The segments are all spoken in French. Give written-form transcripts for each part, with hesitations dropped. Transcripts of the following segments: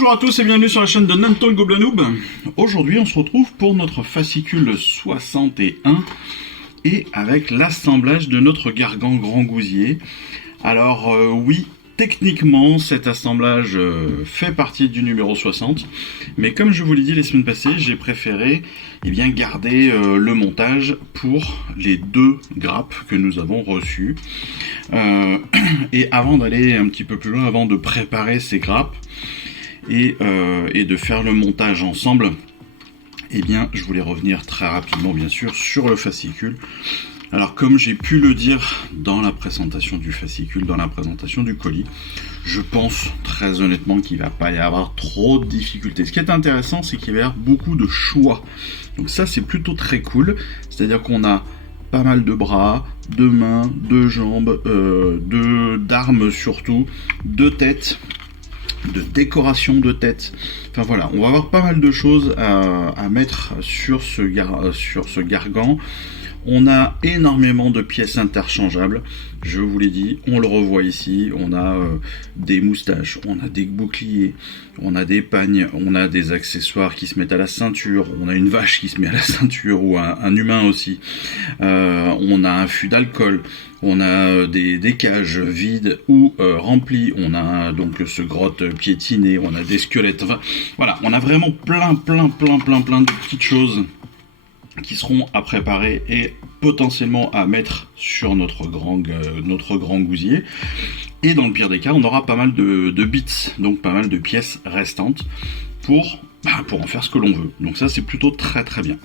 Bonjour à tous et bienvenue sur la chaîne de Nanto le Gobelin Noob. Aujourd'hui on se retrouve pour notre fascicule 61 et avec l'assemblage de notre Gargan Grand Gousier. Alors oui, techniquement cet assemblage fait partie du numéro 60, mais comme je vous l'ai dit les semaines passées, j'ai préféré garder le montage pour les deux grappes que nous avons reçues. Et avant d'aller un petit peu plus loin, avant de préparer ces grappes, et de faire le montage ensemble, je voulais revenir très rapidement bien sûr sur le fascicule. Alors comme j'ai pu le dire dans la présentation du fascicule, dans la présentation du colis, je pense très honnêtement qu'il ne va pas y avoir trop de difficultés. Ce qui est intéressant, c'est qu'il va y avoir beaucoup de choix. Donc ça c'est plutôt très cool, c'est-à-dire qu'on a pas mal de bras, de mains, de jambes, d'armes surtout, de têtes, de décoration de tête. Enfin voilà, on va avoir pas mal de choses à mettre sur ce Gargan. On a énormément de pièces interchangeables, je vous l'ai dit, on le revoit ici, on a des moustaches, on a des boucliers, on a des pagnes, on a des accessoires qui se mettent à la ceinture, on a une vache qui se met à la ceinture, ou un humain aussi, on a un fût d'alcool, on a des cages vides ou remplies, on a donc ce grotte piétiné, on a des squelettes, enfin, voilà, on a vraiment plein de petites choses qui seront à préparer et potentiellement à mettre sur notre grand gousier. Et dans le pire des cas, on aura pas mal de bits, donc pas mal de pièces restantes pour en faire ce que l'on veut. Donc ça c'est plutôt très bien.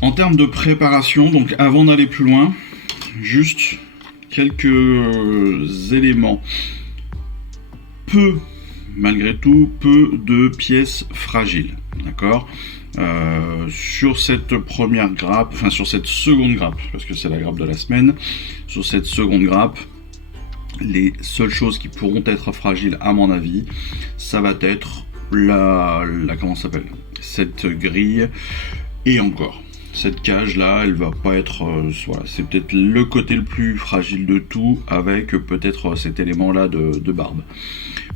En termes de préparation, donc avant d'aller plus loin, juste quelques éléments. Malgré tout, peu de pièces fragiles, d'accord. Sur cette première grappe, enfin sur cette seconde grappe, parce que c'est la grappe de la semaine, sur cette seconde grappe, les seules choses qui pourront être fragiles à mon avis, ça va être comment ça s'appelle, cette grille, et encore. Cette cage là, elle va pas être, voilà, c'est peut-être le côté le plus fragile de tout, avec peut-être cet élément là de barbe.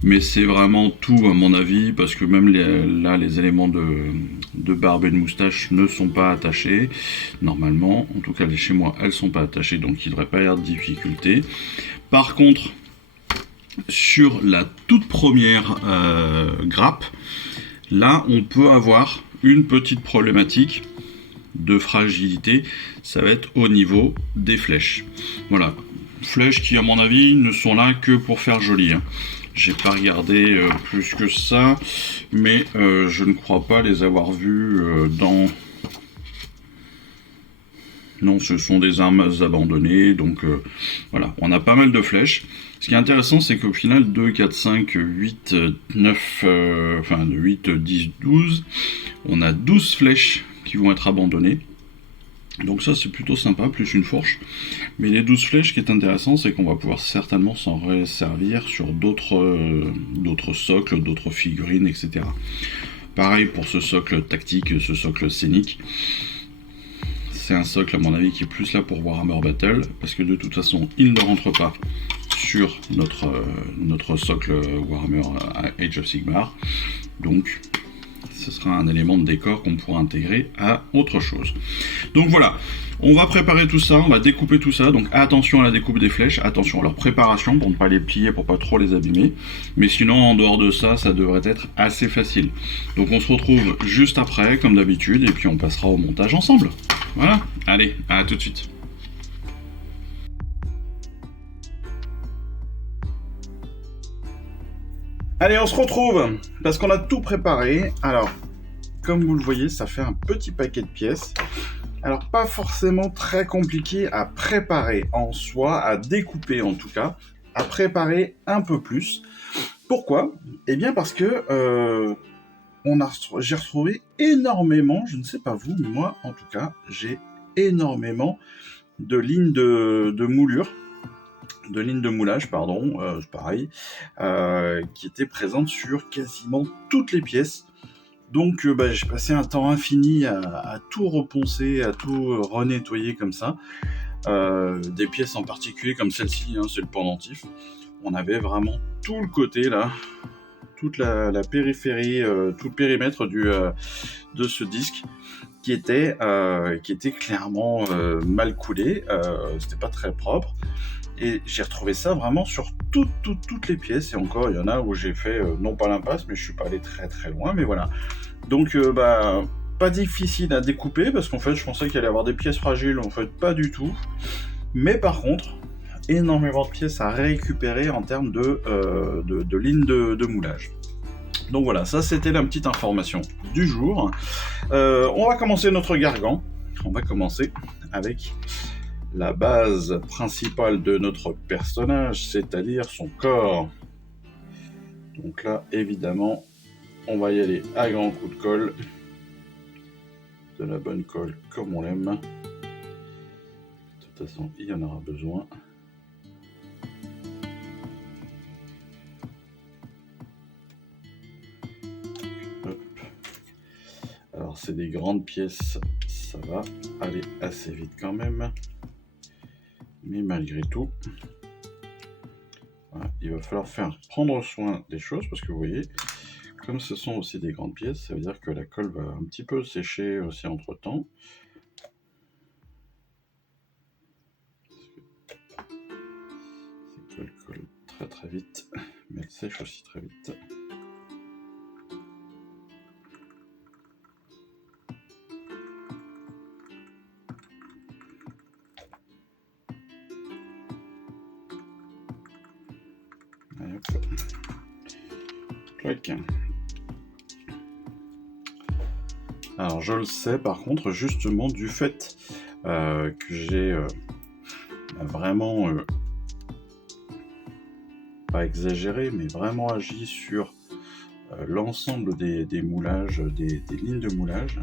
Mais c'est vraiment tout à mon avis, parce que même les éléments de barbe et de moustache ne sont pas attachés. Normalement, en tout cas chez moi, elles sont pas attachées, donc il ne devrait pas y avoir de difficulté. Par contre, sur la toute première grappe, là on peut avoir une petite problématique de fragilité, ça va être au niveau des flèches. Voilà, flèches qui à mon avis ne sont là que pour faire joli, hein. J'ai pas regardé plus que ça, mais je ne crois pas les avoir vues dans... Non, ce sont des armes abandonnées, donc voilà, on a pas mal de flèches. Ce qui est intéressant, c'est qu'au final, 2, 4, 5, 8, 9, 8, 10, 12, on a 12 flèches qui vont être abandonnées. Donc ça c'est plutôt sympa, plus une fourche. Mais les 12 flèches, ce qui est intéressant, c'est qu'on va pouvoir certainement s'en resservir sur d'autres socles, d'autres figurines, etc. Pareil pour ce socle tactique, ce socle scénique. C'est un socle à mon avis qui est plus là pour Warhammer Battle, parce que de toute façon il ne rentre pas sur notre socle Warhammer Age of Sigmar. Donc ce sera un élément de décor qu'on pourra intégrer à autre chose. Donc voilà, on va préparer tout ça, on va découper tout ça, donc attention à la découpe des flèches, attention à leur préparation pour ne pas les plier, pour pas trop les abîmer, mais sinon en dehors de ça, ça devrait être assez facile. Donc on se retrouve juste après, comme d'habitude, et puis on passera au montage ensemble. Voilà, allez, à tout de suite. Allez, on se retrouve, parce qu'on a tout préparé. Alors, comme vous le voyez, ça fait un petit paquet de pièces. Alors, pas forcément très compliqué à préparer en soi, à découper en tout cas, à préparer un peu plus. Pourquoi ? Eh bien parce que j'ai retrouvé énormément, je ne sais pas vous, mais moi en tout cas, j'ai énormément de lignes de moulure, de lignes de moulage, pardon, pareil, qui étaient présentes sur quasiment toutes les pièces. Donc j'ai passé un temps infini à tout reponcer, à tout renettoyer comme ça. Des pièces en particulier comme celle-ci, hein, c'est le pendentif. On avait vraiment tout le côté là, toute la périphérie, tout le périmètre de ce disque qui était clairement mal coulé, c'était pas très propre. Et j'ai retrouvé ça vraiment sur toutes les pièces. Et encore, il y en a où j'ai fait, non pas l'impasse, mais je suis pas allé très très loin. Mais voilà. Donc, pas difficile à découper, parce qu'en fait, je pensais qu'il allait y avoir des pièces fragiles. En fait, pas du tout. Mais par contre, énormément de pièces à récupérer en termes de lignes de moulage. Donc voilà, ça c'était la petite information du jour. On va commencer notre gargan. On va commencer avec la base principale de notre personnage, c'est-à-dire son corps. Donc là, évidemment, on va y aller à grands coups de colle. De la bonne colle comme on l'aime. De toute façon, il y en aura besoin. Hop. Alors, c'est des grandes pièces, ça va aller assez vite quand même. Mais malgré tout, voilà, il va falloir prendre soin des choses, parce que vous voyez, comme ce sont aussi des grandes pièces, ça veut dire que la colle va un petit peu sécher aussi entre temps. Cette colle colle très très vite, mais elle sèche aussi très vite. Allez, hop. Clac. Alors je le sais par contre, justement du fait que j'ai vraiment pas exagéré, mais vraiment agi sur l'ensemble des moulages, des lignes de moulage,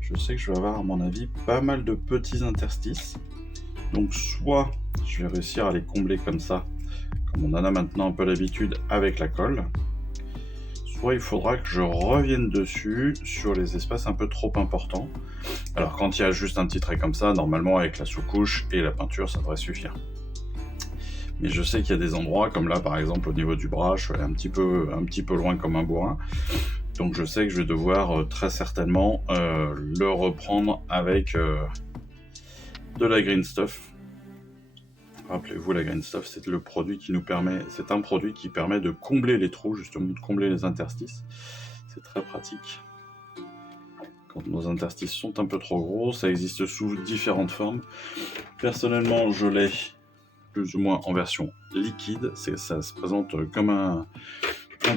je sais que je vais avoir à mon avis pas mal de petits interstices. Donc soit je vais réussir à les combler comme ça, comme on en a maintenant un peu l'habitude avec la colle, soit il faudra que je revienne dessus sur les espaces un peu trop importants. Alors quand il y a juste un petit trait comme ça, normalement avec la sous-couche et la peinture, ça devrait suffire. Mais je sais qu'il y a des endroits, comme là par exemple au niveau du bras, je suis allé un petit peu loin comme un bourrin. Donc je sais que je vais devoir très certainement le reprendre avec de la green stuff. Rappelez-vous, la green stuff, c'est le produit qui nous permet, c'est un produit qui permet de combler les trous, justement, de combler les interstices. C'est très pratique. Quand nos interstices sont un peu trop gros, ça existe sous différentes formes. Personnellement, je l'ai plus ou moins en version liquide. Ça se présente comme un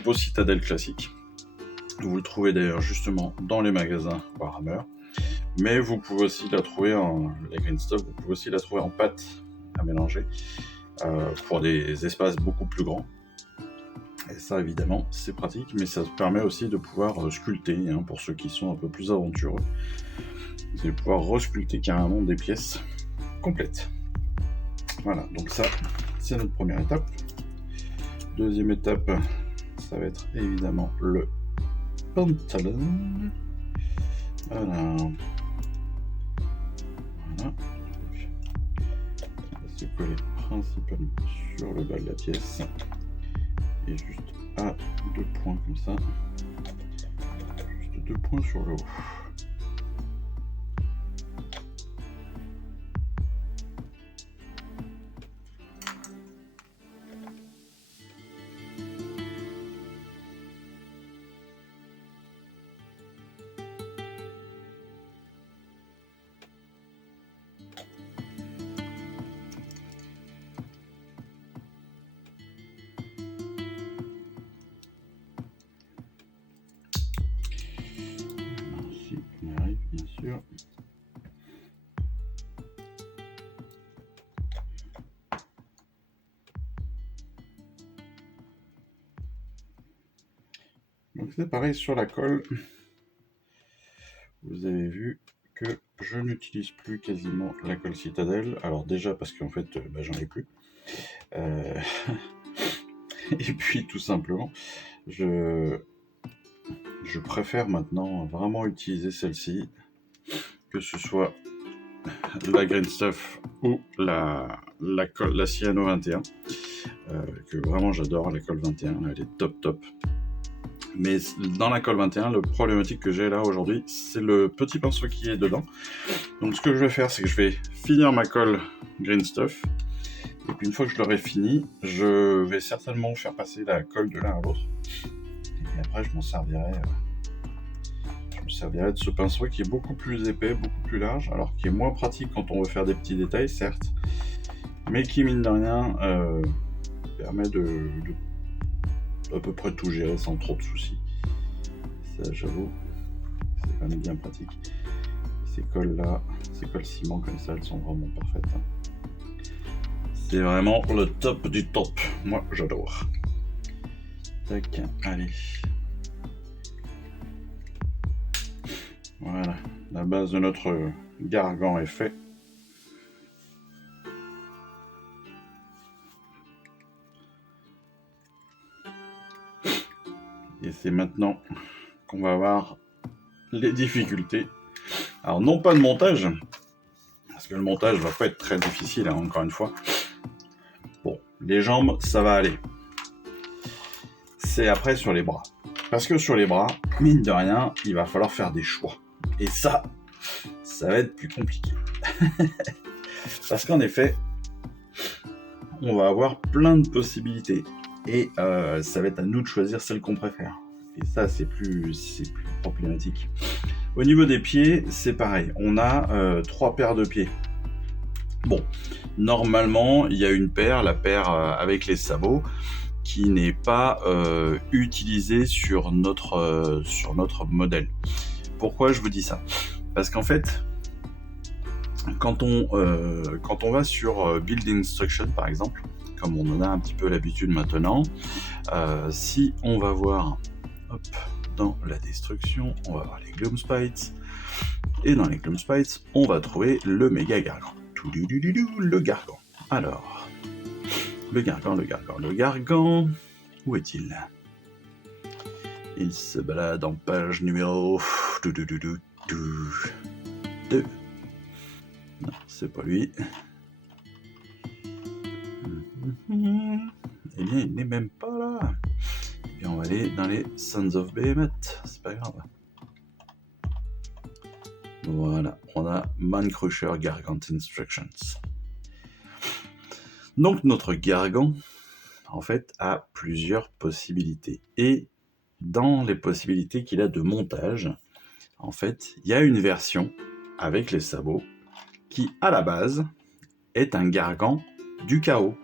pot citadelle classique. Vous le trouvez d'ailleurs justement dans les magasins Warhammer. Mais vous pouvez aussi la trouver la green stuff, vous pouvez aussi la trouver en pâte à mélanger pour des espaces beaucoup plus grands. Et ça évidemment c'est pratique, mais ça permet aussi de pouvoir sculpter, pour ceux qui sont un peu plus aventureux. Vous allez pouvoir resculpter carrément des pièces complètes. Voilà, donc ça c'est notre première étape. Deuxième étape, ça va être évidemment le pantalon. Voilà. Se coller principalement sur le bas de la pièce et juste à 2 points comme ça, juste 2 points sur le haut. Bien sûr. Donc c'est pareil sur la colle. Vous avez vu que je n'utilise plus quasiment la colle citadelle. Alors déjà parce qu'en fait j'en ai plus. Et puis tout simplement je préfère maintenant vraiment utiliser celle-ci, que ce soit la green stuff ou la colle, la Cyano 21, que vraiment j'adore. La colle 21, elle est top. Mais dans la colle 21, le problématique que j'ai là aujourd'hui, c'est le petit pinceau qui est dedans. Donc ce que je vais faire, c'est que je vais finir ma colle Green Stuff. Et puis une fois que je l'aurai fini, je vais certainement faire passer la colle de l'un à l'autre. Et après, je me servirai de ce pinceau qui est beaucoup plus épais, beaucoup plus large, alors qui est moins pratique quand on veut faire des petits détails, certes, mais qui, mine de rien, permet de à peu près tout gérer sans trop de soucis. Ça, j'avoue, c'est quand même bien pratique. Ces colles-là, ces colles ciment comme ça, elles sont vraiment parfaites. C'est vraiment le top du top. Moi, j'adore. Tac, allez. Voilà, la base de notre gargan est faite. Et c'est maintenant qu'on va voir les difficultés. Alors non pas de montage, parce que le montage va pas être très difficile, hein, encore une fois. Bon, les jambes, ça va aller. C'est après sur les bras. Parce que sur les bras, mine de rien, il va falloir faire des choix. Et ça va être plus compliqué. Parce qu'en effet, on va avoir plein de possibilités. Et ça va être à nous de choisir celle qu'on préfère. Et ça, c'est plus problématique. Au niveau des pieds, c'est pareil. On a 3 paires de pieds. Bon, normalement, il y a une paire, la paire avec les sabots, qui n'est pas utilisée sur notre modèle. Pourquoi je vous dis ça? Parce qu'en fait, quand on va sur Build Instruction, par exemple, comme on en a un petit peu l'habitude maintenant, si on va voir dans la destruction, on va voir les Gloom Spites, et dans les Gloom Spites, on va trouver le méga gargan. Le gargan. Alors, le gargan, où est-il? Il se balade en page numéro 2. Non, c'est pas lui. Eh bien, il n'est même pas là. Et bien, on va aller dans les Sons of Behemoth. C'est pas grave. Voilà, on a Man Crusher Gargant Instructions. Donc, notre gargan, en fait, a plusieurs possibilités. Et dans les possibilités qu'il a de montage, en fait, il y a une version avec les sabots qui, à la base, est un gargan du chaos.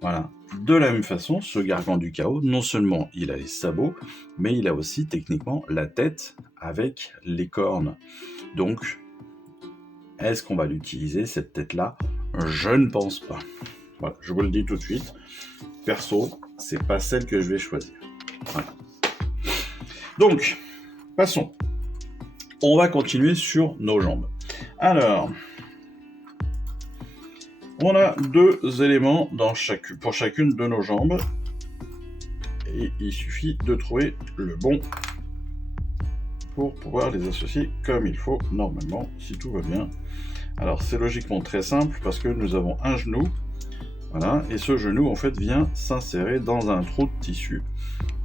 Voilà. De la même façon, ce gargan du chaos, non seulement il a les sabots, mais il a aussi techniquement la tête avec les cornes. Donc, est-ce qu'on va l'utiliser, cette tête-là? Je ne pense pas. Voilà, je vous le dis tout de suite. Perso, c'est pas celle que je vais choisir. Voilà. Donc, passons. On va continuer sur nos jambes. Alors, on a 2 éléments pour chacune de nos jambes. Et il suffit de trouver le bon pour pouvoir les associer comme il faut, normalement, si tout va bien. Alors, c'est logiquement très simple parce que nous avons un genou. Voilà, et ce genou, en fait, vient s'insérer dans un trou de tissu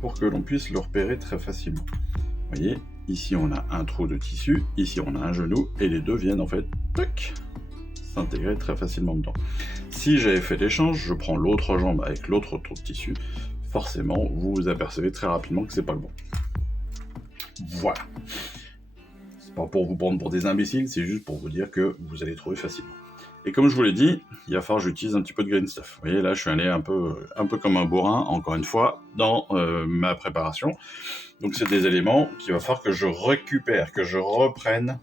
pour que l'on puisse le repérer très facilement. Vous voyez, ici, on a un trou de tissu, ici, on a un genou, et les deux viennent, en fait, tac, s'intégrer très facilement dedans. Si j'avais fait l'échange, je prends l'autre jambe avec l'autre trou de tissu, forcément, vous vous apercevez très rapidement que c'est pas le bon. Voilà. C'est pas pour vous prendre pour des imbéciles, c'est juste pour vous dire que vous allez trouver facilement. Et comme je vous l'ai dit, il va falloir que j'utilise un petit peu de green stuff. Vous voyez, là, je suis allé un peu comme un bourrin, encore une fois, dans ma préparation. Donc, c'est des éléments qu'il va falloir que je récupère, que je reprenne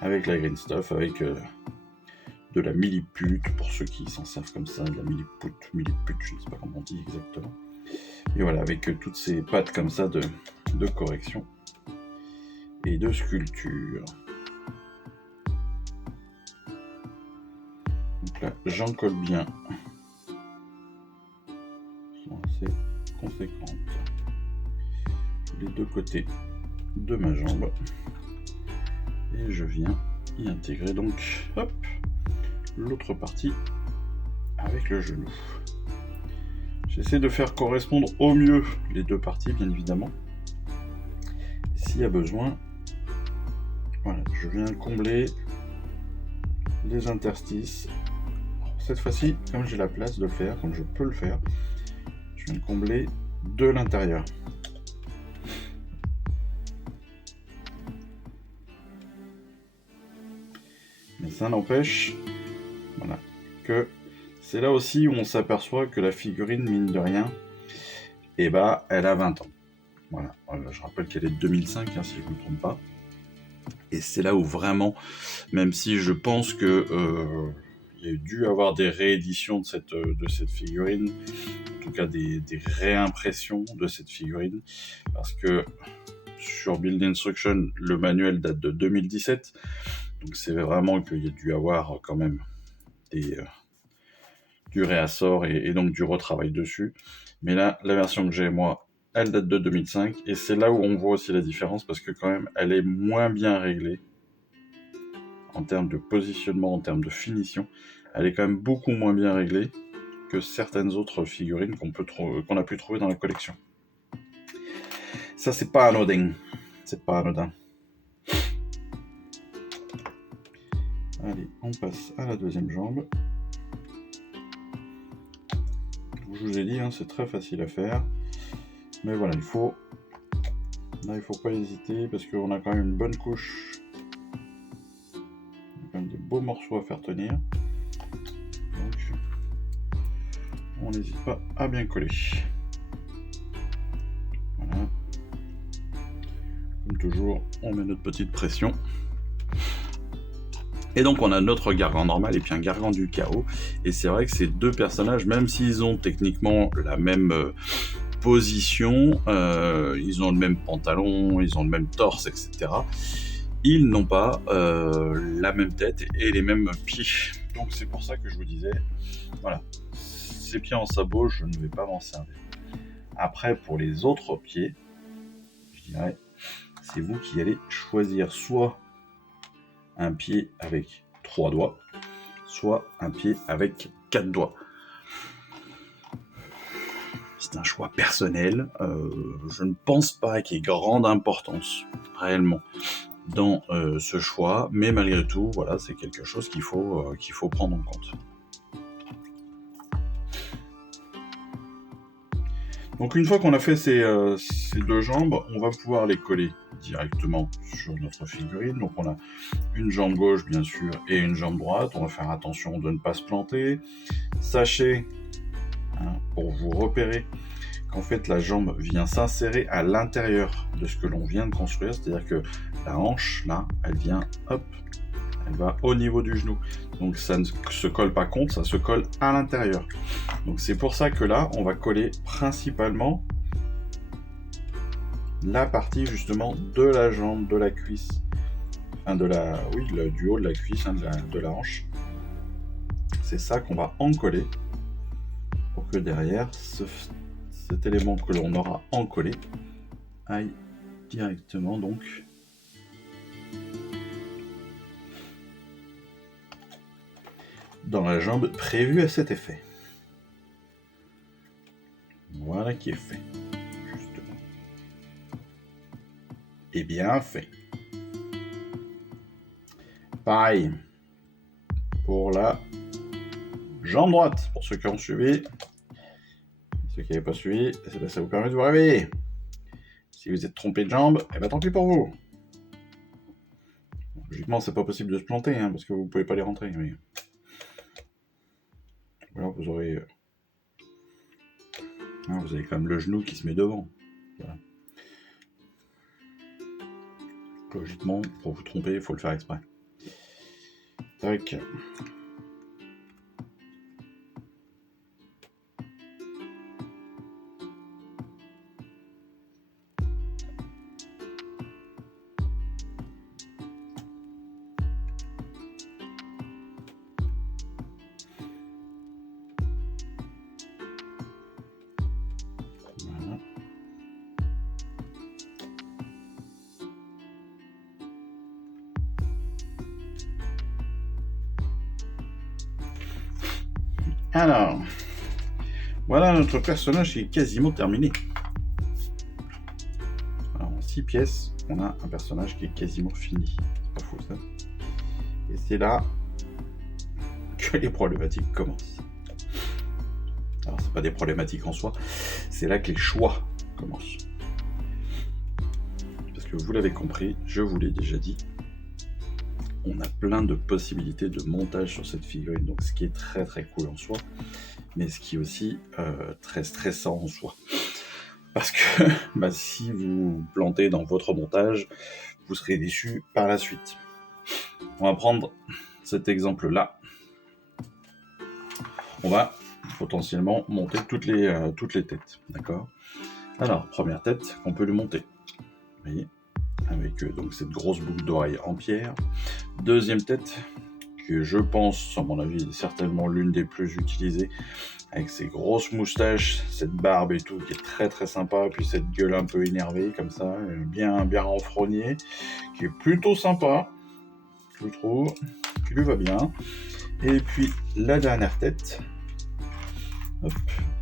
avec la green stuff, avec de la millipute, pour ceux qui s'en servent comme ça, de la millipute, je ne sais pas comment on dit exactement. Et voilà, avec toutes ces pattes comme ça de correction et de sculpture. Donc là, j'en colle bien. Elles sont assez conséquentes. Les 2 côtés de ma jambe. Et je viens y intégrer donc, hop, l'autre partie avec le genou. J'essaie de faire correspondre au mieux les deux parties, bien évidemment. S'il y a besoin, voilà, je viens combler les interstices. Cette fois-ci, comme j'ai la place de le faire, comme je peux le faire, je viens combler de l'intérieur. Mais ça n'empêche, voilà, que c'est là aussi où on s'aperçoit que la figurine, mine de rien, elle a 20 ans. Voilà, je rappelle qu'elle est de 2005, si je ne me trompe pas. Et c'est là où vraiment, même si je pense que il y a dû avoir des rééditions de cette figurine, en tout cas des réimpressions de cette figurine, parce que sur Build Instruction, le manuel date de 2017, donc c'est vraiment qu'il y a dû avoir quand même du réassort et donc du retravail dessus. Mais là, la version que j'ai moi, elle date de 2005, et c'est là où on voit aussi la différence, parce que quand même, elle est moins bien réglée en termes de positionnement, en termes de finition. Elle est quand même beaucoup moins bien réglée que certaines autres figurines qu'on a pu trouver dans la collection. Ça, c'est pas anodin. C'est pas anodin. Allez, on passe à la deuxième jambe. Je vous ai dit, c'est très facile à faire. Mais voilà, il faut pas hésiter, parce qu'on a quand même une bonne couche. On a quand même des beaux morceaux à faire tenir. Donc, on n'hésite pas à bien coller. Voilà. Comme toujours, on met notre petite pression. Et donc on a notre Gargant normal et puis un Gargant du chaos. Et c'est vrai que ces deux personnages, même s'ils ont techniquement la même position, ils ont le même pantalon, ils ont le même torse, etc., ils n'ont pas la même tête et les mêmes pieds. Donc c'est pour ça que je vous disais, voilà, ces pieds en sabot, je ne vais pas m'en servir. Après, pour les autres pieds, je dirais, c'est vous qui allez choisir soit un pied avec 3 doigts, soit un pied avec 4 doigts. C'est un choix personnel. Je ne pense pas qu'il y ait grande importance réellement dans ce choix, mais malgré tout, voilà, c'est quelque chose qu'il faut prendre en compte. Donc une fois qu'on a fait ces deux jambes, on va pouvoir les coller directement sur notre figurine. Donc on a une jambe gauche bien sûr et une jambe droite. On va faire attention de ne pas se planter. Sachez, pour vous repérer, qu'en fait la jambe vient s'insérer à l'intérieur de ce que l'on vient de construire. C'est-à-dire que la hanche, là, elle vient, hop, elle va au niveau du genou. Donc ça ne se colle pas contre, ça se colle à l'intérieur. Donc c'est pour ça que là, on va coller principalement la partie justement de la jambe, de la cuisse, enfin du haut de la cuisse, de la hanche. C'est ça qu'on va encoller pour que derrière, cet élément que l'on aura encollé aille directement donc dans la jambe prévue à cet effet. Voilà qui est fait, justement. Et bien fait. Pareil pour la jambe droite, pour ceux qui ont suivi. Ceux qui n'avaient pas suivi, ça vous permet de vous réveiller. Si vous êtes trompé de jambe, tant pis pour vous. Logiquement, c'est pas possible de se planter, parce que vous pouvez pas les rentrer. Mais... voilà, vous aurez... vous avez quand même le genou qui se met devant. Voilà. Logiquement, pour vous tromper, il faut le faire exprès. Tac. Voilà. Alors, Voilà notre personnage qui est quasiment terminé. Alors en 6 pièces, on a un personnage qui est quasiment fini. C'est pas fou ça. Et c'est là que les problématiques commencent. Alors c'est pas des problématiques en soi, c'est là que les choix commencent. Parce que vous l'avez compris, je vous l'ai déjà dit, on a plein de possibilités de montage sur cette figurine, donc ce qui est très très cool en soi, mais ce qui est aussi très stressant en soi. Parce que si vous vous plantez dans votre montage, vous serez déçu par la suite. On va prendre cet exemple-là. On va potentiellement monter toutes les têtes, d'accord? Alors, première tête qu'on peut lui monter. Vous voyez, avec donc cette grosse boucle d'oreille en pierre. Deuxième tête, que je pense, à mon avis, est certainement l'une des plus utilisées, avec ses grosses moustaches, cette barbe et tout, qui est très très sympa, puis cette gueule un peu énervée, comme ça, bien renfrognée, qui est plutôt sympa, je trouve, qui lui va bien. Et puis, la dernière tête, hop,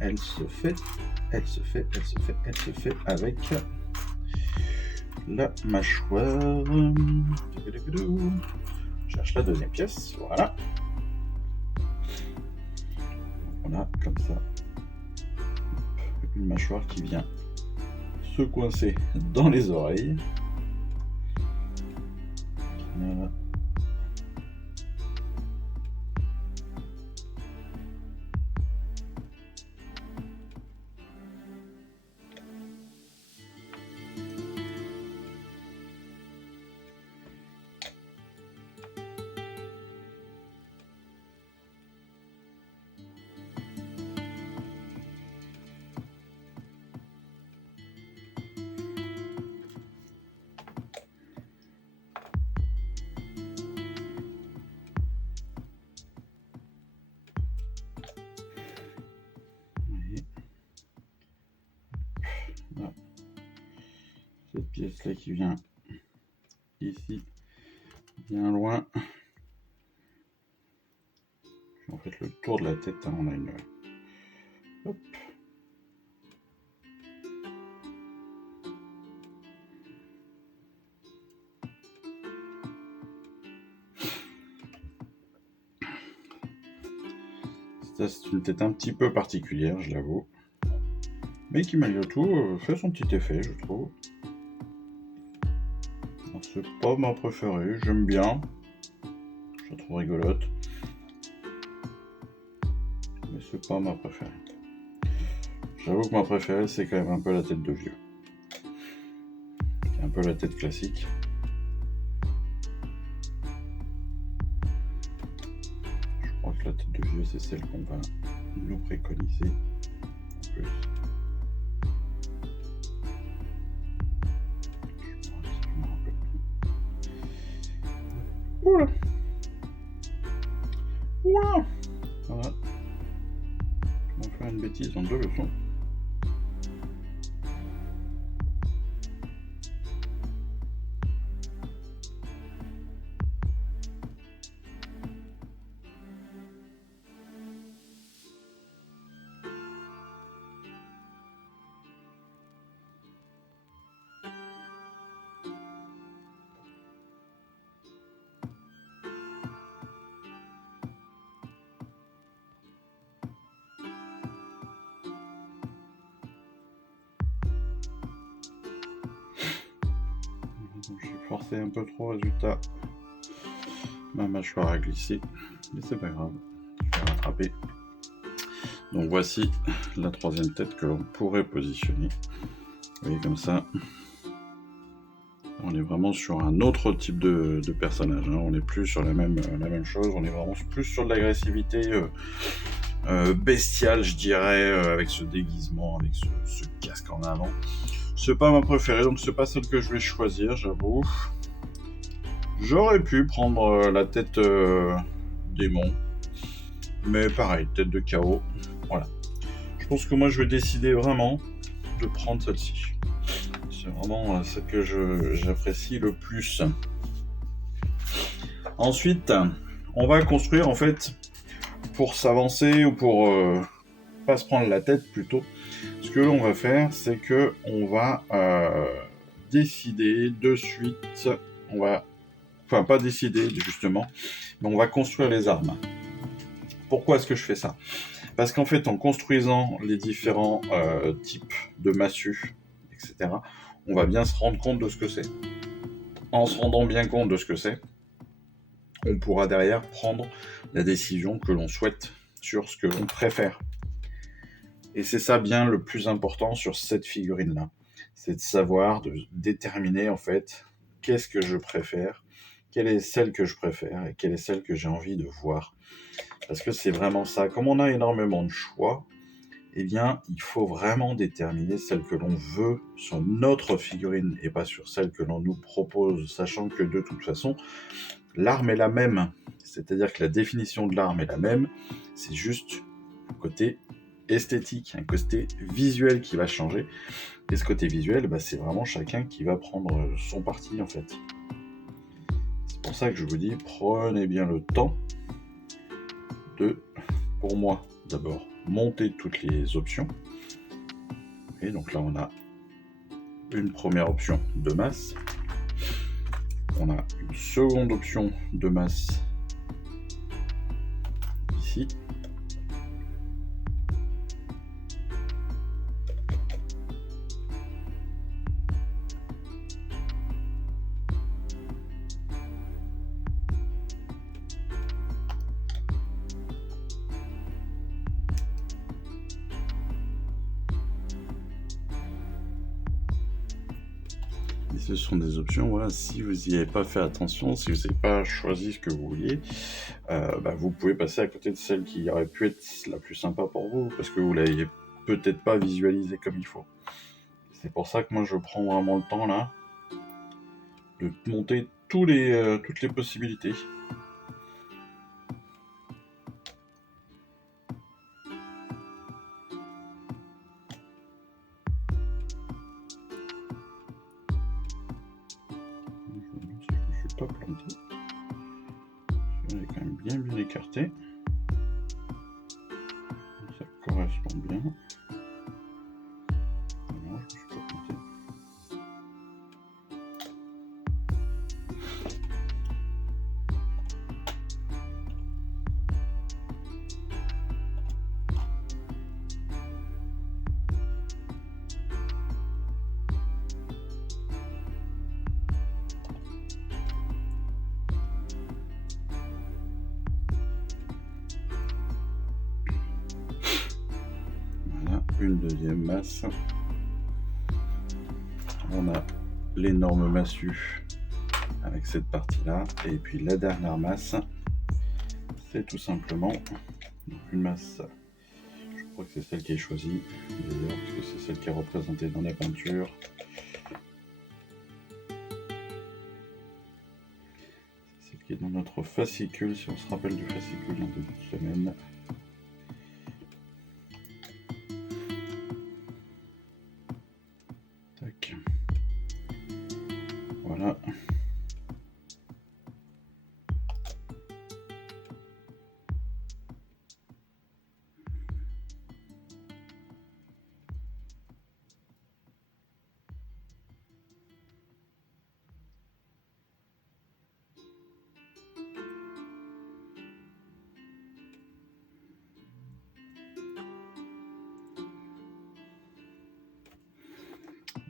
elle se fait avec la mâchoire. Je cherche la deuxième pièce, voilà. On a comme ça une mâchoire qui vient se coincer dans les oreilles. Voilà. Voilà. Cette pièce là qui vient ici, bien loin. Puis en fait le tour de la tête, hein, on a une... Hop. Ça, c'est une tête un petit peu particulière, je l'avoue. Mais qui malgré tout fait son petit effet, je trouve. C'est pas ma préférée, j'aime bien. Je la trouve rigolote. Mais c'est pas ma préférée. J'avoue que ma préférée, c'est quand même un peu la tête de vieux. C'est un peu la tête classique. Je crois que la tête de vieux, c'est celle qu'on va nous préconiser en plus. Oula. Oula. Voilà. On va faire une bêtise en 2 leçons. J'ai forcé un peu trop, résultat, ma mâchoire a glissé, mais c'est pas grave, je vais rattraper. Donc voici la troisième tête que l'on pourrait positionner. Vous voyez, comme ça, on est vraiment sur un autre type de personnage, hein. On n'est plus sur la même chose, on est vraiment plus sur de l'agressivité bestiale, je dirais, avec ce déguisement, avec ce casque en avant. C'est pas ma préférée, donc c'est pas celle que je vais choisir, j'avoue. J'aurais pu prendre la tête démon, mais pareil, tête de chaos. Voilà. Je pense que moi je vais décider vraiment de prendre celle-ci. C'est vraiment celle que j'apprécie le plus. Ensuite, on va construire en fait, pour s'avancer ou pour pas se prendre la tête plutôt. Ce que l'on va faire, c'est que on va décider de suite, enfin pas décider justement, mais on va construire les armes. Pourquoi est-ce que je fais ça? Parce qu'en fait, en construisant les différents types de massues, etc., on va bien se rendre compte de ce que c'est. En se rendant bien compte de ce que c'est, on pourra derrière prendre la décision que l'on souhaite sur ce que l'on préfère. Et c'est ça bien le plus important sur cette figurine-là. C'est de savoir, de déterminer en fait qu'est-ce que je préfère, quelle est celle que je préfère et quelle est celle que j'ai envie de voir. Parce que c'est vraiment ça. Comme on a énormément de choix, eh bien, il faut vraiment déterminer celle que l'on veut sur notre figurine et pas sur celle que l'on nous propose, sachant que de toute façon, l'arme est la même. C'est-à-dire que la définition de l'arme est la même, c'est juste un côté esthétique, un côté visuel qui va changer. Et ce côté visuel, c'est vraiment chacun qui va prendre son parti en fait. C'est pour ça que je vous dis, prenez bien le temps de, pour moi, d'abord, monter toutes les options. Et donc là, on a une première option de masse. On a une seconde option de masse ici. Ce sont des options, voilà, si vous n'y avez pas fait attention, si vous n'avez pas choisi ce que vous vouliez, vous pouvez passer à côté de celle qui aurait pu être la plus sympa pour vous, parce que vous ne l'avez peut-être pas visualisé comme il faut. C'est pour ça que moi je prends vraiment le temps là, de monter toutes les possibilités. Pas planté. On est quand même bien écarté. Ça correspond bien. Non, je me suis pas planté. Une deuxième masse. On a l'énorme massue avec cette partie là, et puis la dernière masse, c'est tout simplement une masse, je crois que c'est celle qui est choisie d'ailleurs, parce que c'est celle qui est représentée dans la peinture. C'est celle qui est dans notre fascicule, si on se rappelle du fascicule en début de semaine. Voilà.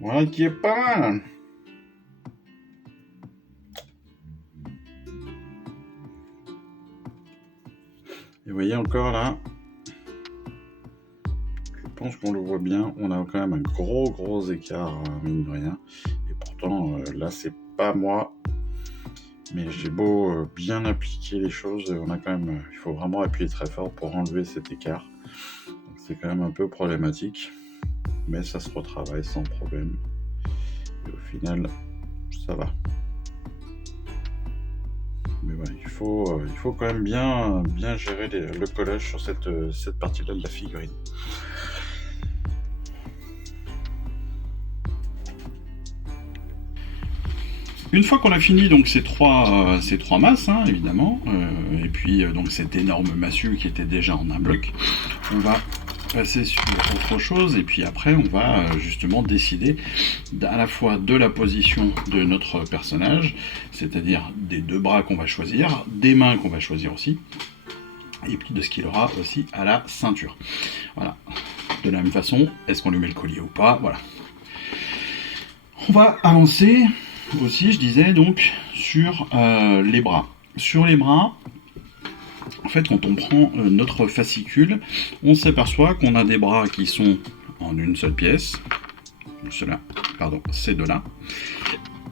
Voilà qui est pas mal. Et vous voyez encore là, je pense qu'on le voit bien, on a quand même un gros écart, mine de rien. Et pourtant, là c'est pas moi, mais j'ai beau bien appliquer les choses, on a quand même, il faut vraiment appuyer très fort pour enlever cet écart. Donc c'est quand même un peu problématique, mais ça se retravaille sans problème. Et au final, ça va. Mais voilà, il faut quand même bien gérer le collage sur cette partie-là de la figurine. Une fois qu'on a fini donc ces trois masses, évidemment, et puis donc cette énorme massue qui était déjà en un bloc, on va passer sur autre chose, et puis après on va justement décider à la fois de la position de notre personnage, c'est-à-dire des 2 bras qu'on va choisir, des mains qu'on va choisir aussi, et puis de ce qu'il aura aussi à la ceinture. Voilà. De la même façon, est-ce qu'on lui met le collier ou pas? Voilà. On va avancer aussi, je disais, donc, sur les bras. Sur les bras, en fait, quand on prend notre fascicule, on s'aperçoit qu'on a des bras qui sont en une seule pièce. Ceux-là, pardon, ces deux-là.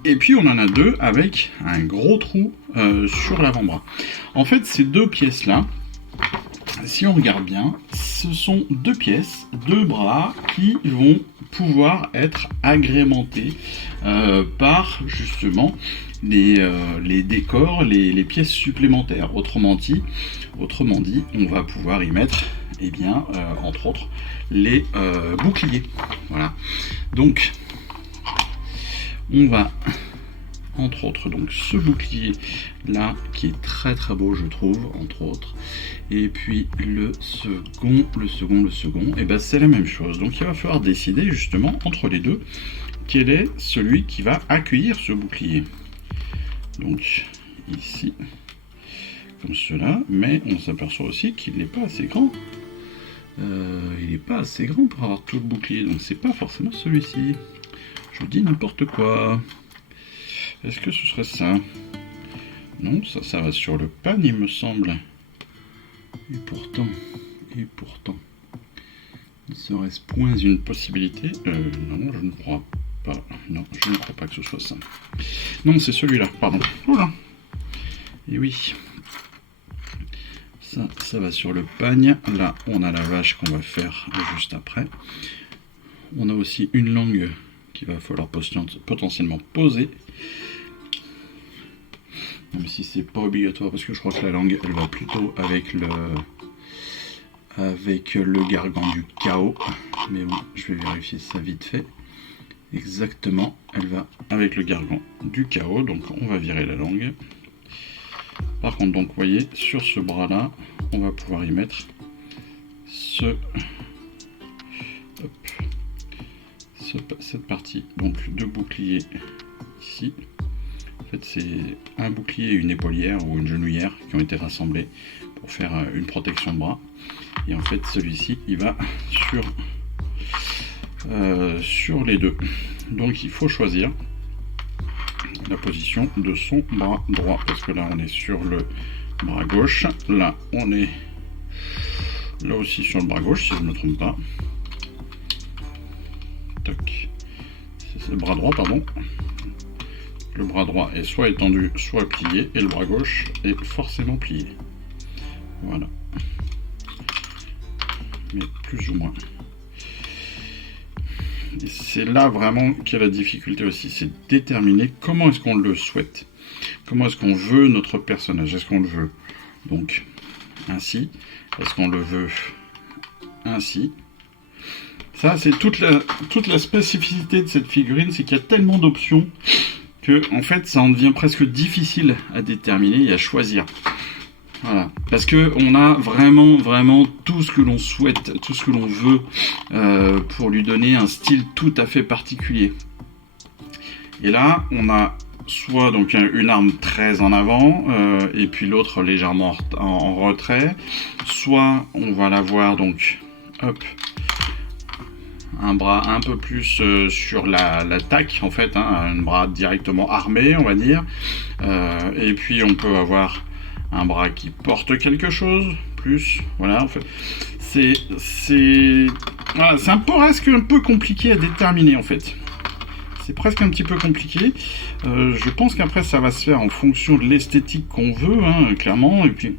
Et puis on en a 2 avec un gros trou sur l'avant-bras. En fait, ces 2 pièces-là, si on regarde bien, ce sont 2 pièces, 2 bras qui vont pouvoir être agrémentés par justement les décors, les pièces supplémentaires. Autrement dit, on va pouvoir y mettre, eh bien, entre autres, les boucliers. Voilà. Donc, on va entre autres donc ce bouclier là qui est très très beau, je trouve, entre autres, et puis le second, et ben c'est la même chose. Donc il va falloir décider justement entre les deux quel est celui qui va accueillir ce bouclier. Donc ici comme cela, mais on s'aperçoit aussi qu'il n'est pas assez grand. Il n'est pas assez grand pour avoir tout le bouclier, donc c'est pas forcément celui-ci. Je dis n'importe quoi. Est-ce que ce serait ça? Non, ça va sur le pan, il me semble. Et pourtant, serait-ce point une possibilité? Non, je ne crois pas. Non, je ne crois pas que ce soit ça. Non, c'est celui-là, pardon. Voilà. Et oui. Ça va sur le pagne. Là, on a la vache qu'on va faire juste après. On a aussi une langue qu'il va falloir potentiellement poser. Même si c'est pas obligatoire, parce que je crois que la langue, elle va plutôt avec le gargan du chaos. Mais bon, je vais vérifier ça vite fait. Exactement, elle va avec le gargan du chaos, donc on va virer la langue. Par contre, donc, vous voyez, sur ce bras-là, on va pouvoir y mettre cette partie donc de bouclier ici. En fait, c'est un bouclier et une épaulière ou une genouillère qui ont été rassemblés pour faire une protection de bras. Et en fait, celui-ci, il va sur les deux. Donc, il faut choisir la position de son bras droit, parce que là, on est sur le bras gauche. Là, on est là aussi sur le bras gauche, si je ne me trompe pas. Toc. C'est le bras droit, pardon. Le bras droit est soit étendu, soit plié, et le bras gauche est forcément plié. Voilà. Mais plus ou moins. Et c'est là vraiment qu'il y a la difficulté aussi, c'est de déterminer comment est-ce qu'on le souhaite. Comment est-ce qu'on veut notre personnage? Est-ce qu'on le veut donc ainsi? Est-ce qu'on le veut ainsi? Ça, c'est toute la spécificité de cette figurine, c'est qu'il y a tellement d'options que, en fait, ça en devient presque difficile à déterminer et à choisir. Voilà, parce que on a vraiment tout ce que l'on souhaite, tout ce que l'on veut pour lui donner un style tout à fait particulier. Et là, on a soit donc une arme très en avant et puis l'autre légèrement en retrait, soit on va l'avoir donc hop, un bras un peu plus sur l'attaque en fait, hein, un bras directement armé on va dire, et puis on peut avoir un bras qui porte quelque chose, plus, voilà, en fait, voilà, c'est presque un peu compliqué à déterminer en fait. C'est presque un petit peu compliqué. Je pense qu'après ça va se faire en fonction de l'esthétique qu'on veut, hein, clairement, et puis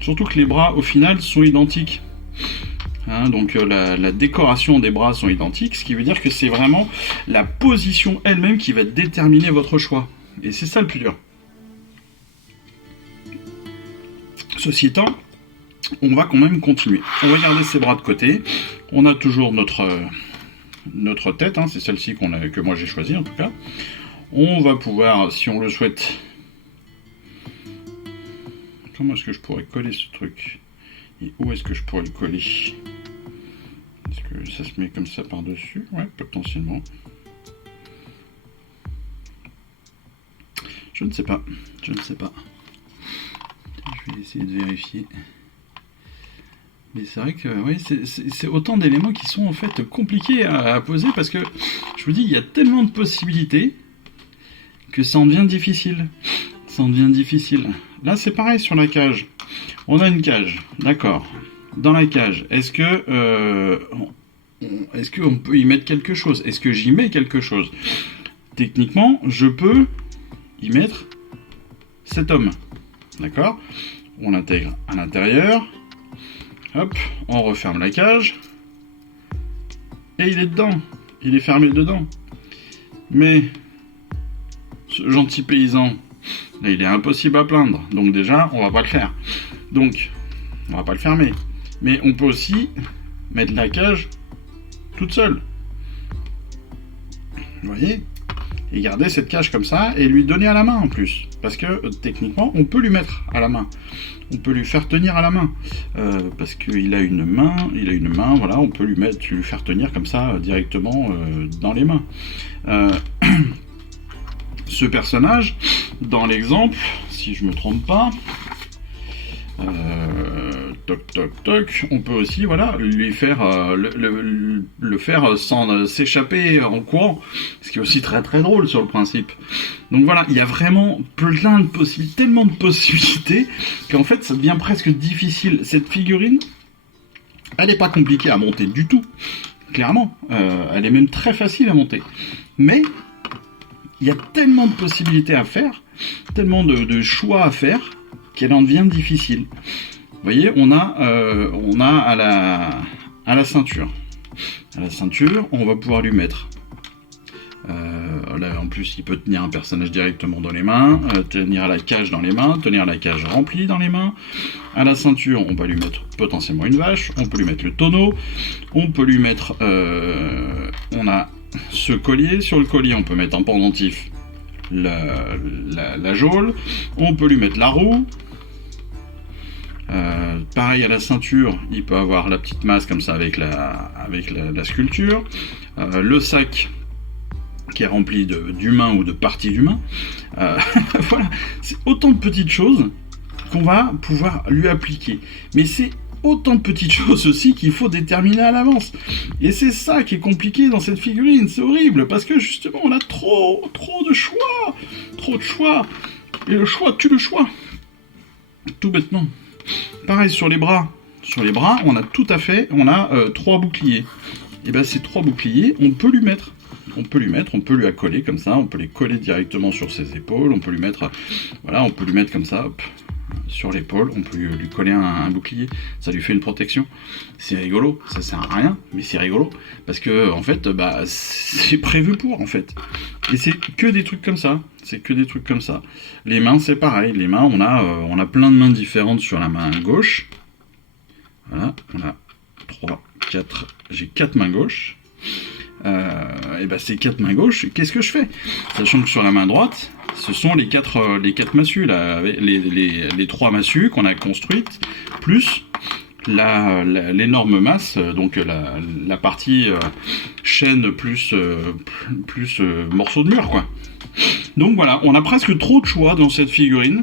surtout que les bras au final sont identiques. Hein, donc la décoration des bras sont identiques, ce qui veut dire que c'est vraiment la position elle-même qui va déterminer votre choix. Et c'est ça le plus dur. Ceci étant, on va quand même continuer. On va garder ses bras de côté. On a toujours notre tête, hein, c'est celle-ci que moi j'ai choisie en tout cas. On va pouvoir, si on le souhaite... Comment est-ce que je pourrais coller ce truc? Et où est-ce que je pourrais le coller? ça se met comme ça par-dessus. Ouais, potentiellement. Je ne sais pas. Je ne sais pas. Je vais essayer de vérifier. Mais c'est vrai que oui, c'est autant d'éléments qui sont en fait compliqués à poser parce que je vous dis, il y a tellement de possibilités que ça en devient difficile. Ça en devient difficile. Là, c'est pareil sur la cage. On a une cage, d'accord. Dans la cage, est-ce qu'on peut y mettre quelque chose? Est-ce que j'y mets quelque chose? Techniquement, je peux y mettre cet homme. D'accord? On l'intègre à l'intérieur. Hop, on referme la cage. Et il est dedans. Il est fermé dedans. Mais ce gentil paysan, là, il est impossible à plaindre. Donc déjà, on va pas le faire. Donc, on va pas le fermer. Mais on peut aussi mettre la cage toute seule. Vous voyez? Et garder cette cage comme ça et lui donner à la main en plus. Parce que techniquement, on peut lui mettre à la main. On peut lui faire tenir à la main. Parce qu'il a une main, voilà, on peut lui faire tenir comme ça directement dans les mains. Ce personnage, dans l'exemple, si je me trompe pas, toc toc toc, on peut aussi voilà lui faire le faire sans s'échapper en courant, ce qui est aussi très très drôle sur le principe. Donc voilà, il y a vraiment plein de possibilités, tellement de possibilités qu'en fait ça devient presque difficile. Cette figurine, elle n'est pas compliquée à monter du tout, clairement, elle est même très facile à monter, mais il y a tellement de possibilités à faire, tellement de choix à faire qu'elle en devient difficile. Vous voyez, on a à la ceinture. À la ceinture, on va pouvoir lui mettre. Là, en plus, il peut tenir un personnage directement dans les mains, tenir la cage dans les mains, tenir la cage remplie dans les mains. À la ceinture, on va lui mettre potentiellement une vache, on peut lui mettre le tonneau, on peut lui mettre... on a ce collier. Sur le collier, on peut mettre en pendentif la geôle, on peut lui mettre la roue. Pareil à la ceinture, il peut avoir la petite masse comme ça avec la sculpture, le sac qui est rempli d'humains ou de parties d'humains. Voilà, c'est autant de petites choses qu'on va pouvoir lui appliquer. Mais c'est autant de petites choses aussi qu'il faut déterminer à l'avance. Et c'est ça qui est compliqué dans cette figurine, c'est horrible, parce que justement on a trop de choix. Trop de choix. Et le choix tue le choix. Tout bêtement. Pareil sur les bras. Sur les bras, on a 3 boucliers. Et bien ces 3 boucliers, on peut lui mettre. On peut lui accoler comme ça, on peut les coller directement sur ses épaules, on peut lui mettre comme ça, hop, sur l'épaule, on peut lui coller un bouclier, ça lui fait une protection. C'est rigolo, ça sert à rien, mais c'est rigolo, parce que en fait, c'est prévu pour en fait. Et c'est que des trucs comme ça, Les mains, c'est pareil, les mains, on a plein de mains différentes sur la main gauche. Voilà, on a 3, 4, j'ai 4 mains gauches. Et ces 4 mains gauches, qu'est-ce que je fais? Sachant que sur la main droite, ce sont les 4 massues, là, les 3 massues qu'on a construites, plus l'énorme masse, donc la partie chaîne plus morceau de mur, quoi. Donc voilà, on a presque trop de choix dans cette figurine.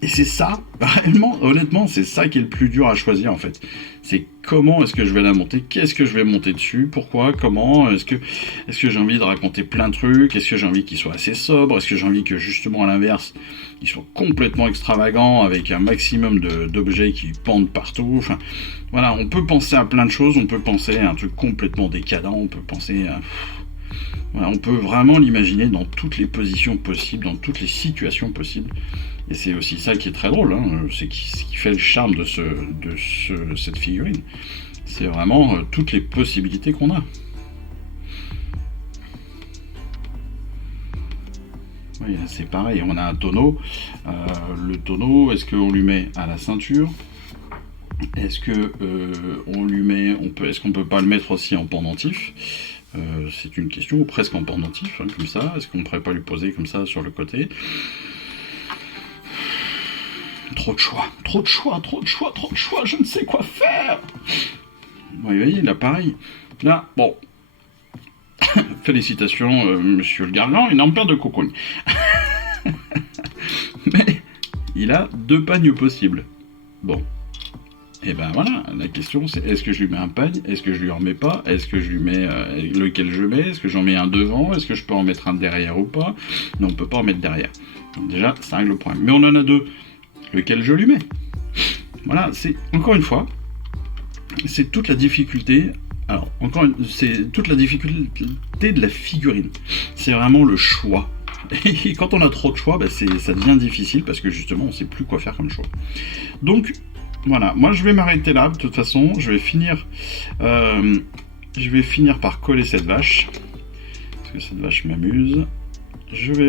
Et c'est ça, réellement, honnêtement, c'est ça qui est le plus dur à choisir en fait. C'est comment est-ce que je vais la monter, qu'est-ce que je vais monter dessus, pourquoi, comment, est-ce que j'ai envie de raconter plein de trucs, est-ce que j'ai envie qu'il soit assez sobre, est-ce que j'ai envie que justement à l'inverse, il soit complètement extravagant avec un maximum d'objets qui pendent partout. Enfin, voilà, on peut penser à plein de choses, on peut penser à un truc complètement décadent, on peut penser à... Voilà, on peut vraiment l'imaginer dans toutes les positions possibles, dans toutes les situations possibles. Et c'est aussi ça qui est très drôle, hein. C'est ce qui fait le charme de cette figurine. C'est vraiment toutes les possibilités qu'on a. Oui, c'est pareil, on a un tonneau. Le tonneau, est-ce qu'on lui met à la ceinture? Est-ce que on lui met, est-ce qu'on peut pas le mettre aussi en pendentif? C'est une question, ou presque en pendentif, hein, comme ça. Est-ce qu'on ne pourrait pas lui poser comme ça sur le côté? Trop de choix, je ne sais quoi faire. Vous voyez, là, pareil. Là, bon, félicitations, monsieur le Gargan, il est en paire de cocogne. Mais il a 2 pagnes possibles. Bon. Et ben voilà, la question c'est est-ce que je lui mets un pagne, est-ce que je lui en mets pas, est-ce que je lui mets lequel je mets, est-ce que j'en mets un devant, est-ce que je peux en mettre un derrière ou pas. Non, on peut pas en mettre derrière. Donc déjà, ça règle le problème. Mais on en a 2. Lequel je lui mets. Voilà, c'est encore une fois, c'est toute la difficulté. Alors, c'est toute la difficulté de la figurine. C'est vraiment le choix. Et quand on a trop de choix, bah ça devient difficile parce que justement, on sait plus quoi faire comme choix. Donc, voilà, moi je vais m'arrêter là. De toute façon, je vais finir par coller cette vache. Parce que cette vache m'amuse.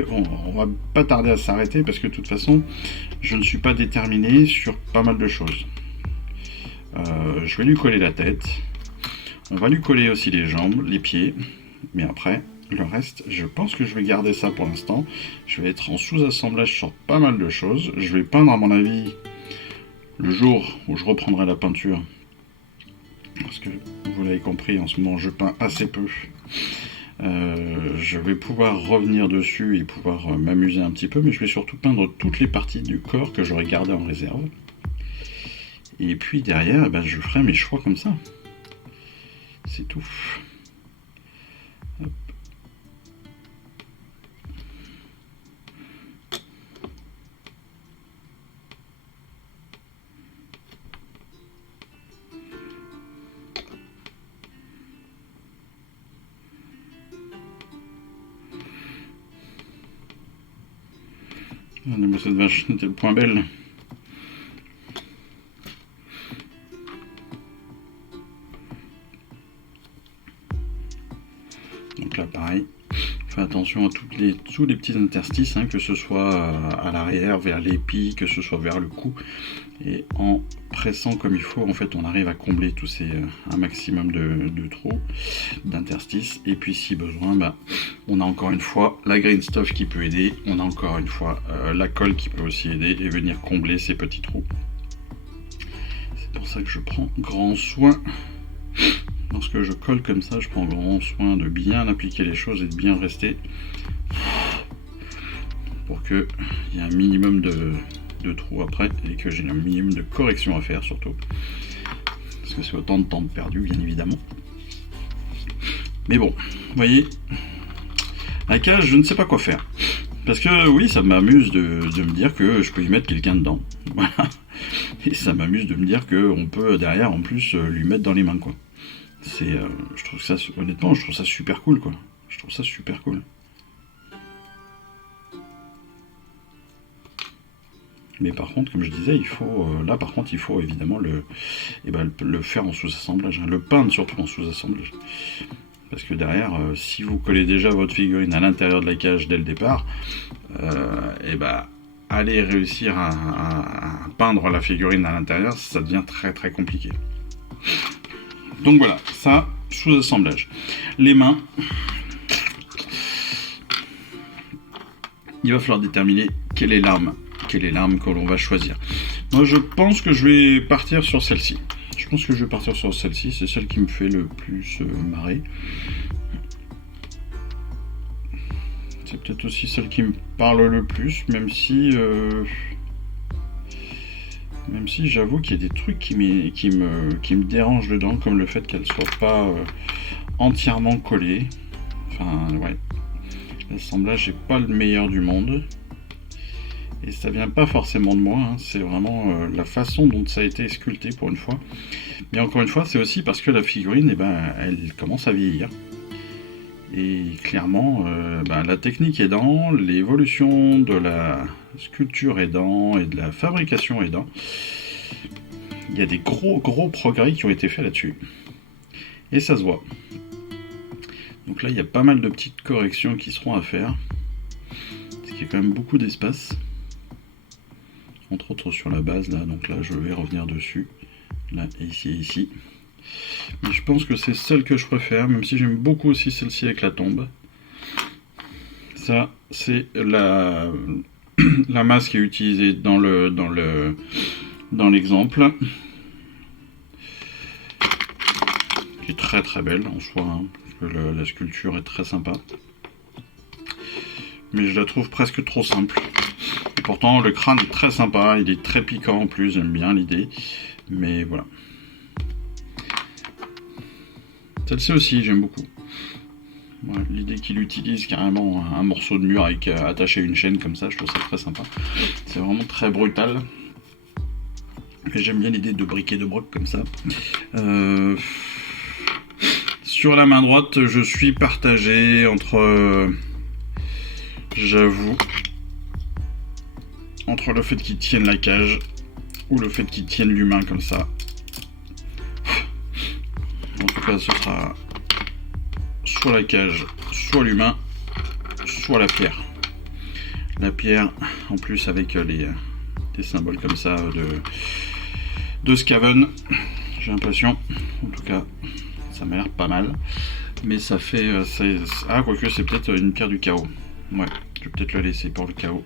On va pas tarder à s'arrêter parce que de toute façon, je ne suis pas déterminé sur pas mal de choses. Je vais lui coller la tête. On va lui coller aussi les jambes, les pieds. Mais après, le reste, je pense que je vais garder ça pour l'instant. Je vais être en sous-assemblage sur pas mal de choses. Je vais peindre à mon avis le jour où je reprendrai la peinture. Parce que vous l'avez compris, en ce moment je peins assez peu. Je vais pouvoir revenir dessus et pouvoir m'amuser un petit peu, mais je vais surtout peindre toutes les parties du corps que j'aurais gardé en réserve. Et puis derrière, ben, je ferai mes choix comme ça. C'est tout. Hop. Regardez-moi cette vache, c'était le point belle. Donc là, pareil, fais attention à tous les petits interstices, hein, que ce soit à l'arrière, vers l'épi, que ce soit vers le cou. Et en pressant comme il faut, en fait, on arrive à combler tous ces un maximum de trous, d'interstices. Et puis, si besoin, bah, on a encore une fois la green stuff qui peut aider. On a encore une fois la colle qui peut aussi aider et venir combler ces petits trous. C'est pour ça que je prends grand soin. Lorsque je colle comme ça, je prends grand soin de bien appliquer les choses et de bien rester pour qu'il y ait un minimum de trous après et que j'ai un minimum de correction à faire surtout. Parce que c'est autant de temps perdu, bien évidemment. Mais bon, vous voyez, la cage, je ne sais pas quoi faire. Parce que oui, ça m'amuse de me dire que je peux y mettre quelqu'un dedans. Voilà. Et ça m'amuse de me dire qu'on peut derrière en plus lui mettre dans les mains, quoi. C'est, je trouve ça, honnêtement, je trouve ça super cool, quoi. Je trouve ça super cool. Mais par contre, comme je disais, il faut, là par contre, il faut évidemment le faire en sous-assemblage, hein, le peindre surtout en sous-assemblage. Parce que derrière, si vous collez déjà votre figurine à l'intérieur de la cage dès le départ, aller réussir à peindre la figurine à l'intérieur, ça devient très très compliqué. Donc voilà, ça, sous-assemblage. Les mains, il va falloir déterminer quelle est l'arme que l'on va choisir. Moi, je pense que je vais partir sur celle-ci. C'est celle qui me fait le plus marrer. C'est peut-être aussi celle qui me parle le plus, même si j'avoue qu'il y a des trucs qui me dérangent dedans, comme le fait qu'elle soit pas entièrement collée. Enfin, ouais. L'assemblage n'est pas le meilleur du monde. Et ça vient pas forcément de moi, hein. C'est vraiment la façon dont ça a été sculpté pour une fois. Mais encore une fois, c'est aussi parce que la figurine, elle commence à vieillir. Et clairement, la technique aidant, l'évolution de la sculpture aidant et de la fabrication aidant, il y a des gros progrès qui ont été faits là-dessus. Et ça se voit. Donc là, il y a pas mal de petites corrections qui seront à faire. Parce qu'il y a quand même beaucoup d'espace. Entre autres sur la base, là. Donc là, je vais revenir dessus. Là, et ici et ici. Mais je pense que c'est celle que je préfère, même si j'aime beaucoup aussi celle-ci avec la tombe. Ça, c'est la masse qui est utilisée dans l'exemple. très très belle en soi, hein, parce que la sculpture est très sympa. Mais je la trouve presque trop simple. Et pourtant le crâne est très sympa, il est très piquant en plus, j'aime bien l'idée. Mais voilà. Celle-ci aussi, j'aime beaucoup. Ouais, l'idée qu'il utilise carrément un morceau de mur avec attaché à une chaîne comme ça, je trouve ça très sympa. C'est vraiment très brutal. Mais j'aime bien l'idée de briquet de broc comme ça. Sur la main droite, je suis partagé entre... j'avoue... entre le fait qu'il tienne la cage ou le fait qu'il tienne l'humain comme ça. En tout cas, ce sera soit la cage, soit l'humain, soit la pierre. La pierre, en plus avec des symboles comme ça de Skaven, j'ai l'impression. En tout cas, ça m'a l'air pas mal. Mais ça fait... ah, quoique c'est peut-être une pierre du chaos. Ouais, je vais peut-être le laisser pour le chaos.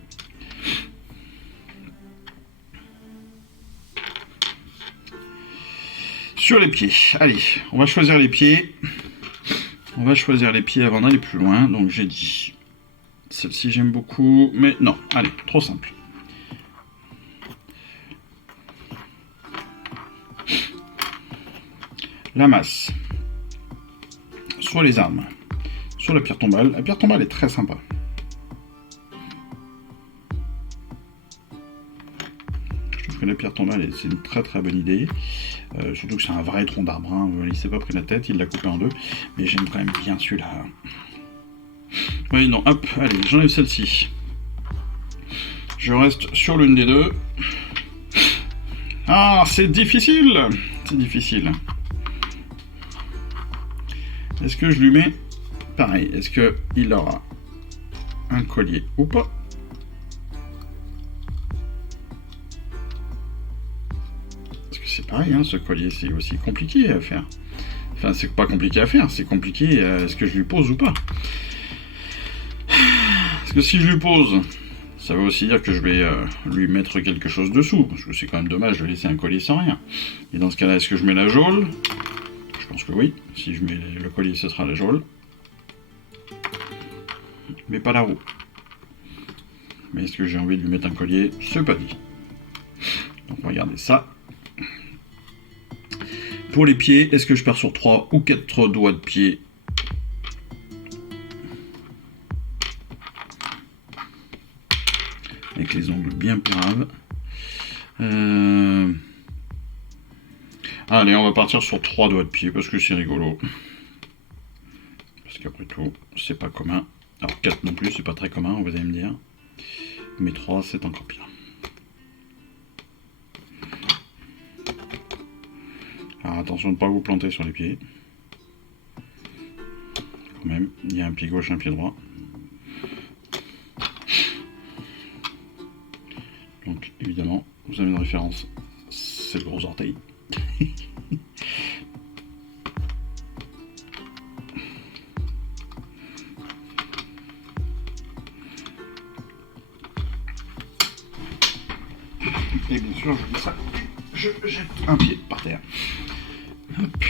Sur les pieds, allez, on va choisir les pieds. On va choisir les pieds avant d'aller plus loin. Donc j'ai dit, celle-ci j'aime beaucoup, mais non, allez, trop simple. La masse, soit les armes, soit la pierre tombale. La pierre tombale est très sympa. Je trouve que la pierre tombale, c'est une très très bonne idée. Surtout que c'est un vrai tronc d'arbre, hein. Il s'est pas pris la tête, il l'a coupé en deux. Mais j'aime quand même bien celui-là. Oui, non, hop, allez, j'enlève celle-ci. Je reste sur l'une des deux. Ah, c'est difficile. C'est difficile. Est-ce que je lui mets... pareil, est-ce qu'il aura un collier ou pas? C'est pareil, hein, ce collier, c'est aussi compliqué à faire. Enfin, c'est pas compliqué à faire, c'est compliqué, est-ce que je lui pose ou pas? Parce que si je lui pose, ça veut aussi dire que je vais lui mettre quelque chose dessous, parce que c'est quand même dommage de laisser un collier sans rien. Et dans ce cas-là, est-ce que je mets la geôle? Je pense que oui, si je mets le collier, ce sera la geôle. Mais pas la roue. Mais est-ce que j'ai envie de lui mettre un collier? C'est pas dit. Donc regardez ça. Pour les pieds, est-ce que je pars sur 3 ou 4 doigts de pied? Avec les ongles bien graves. Allez, on va partir sur 3 doigts de pied parce que c'est rigolo. Parce qu'après tout, c'est pas commun. Alors 4 non plus, c'est pas très commun, vous allez me dire. Mais 3, c'est encore pire. Alors attention de ne pas vous planter sur les pieds. Quand même, il y a un pied gauche et un pied droit. Donc évidemment, vous avez une référence, c'est le gros orteil. Et bien sûr, je fais ça. Je jette un pied par terre. Hop.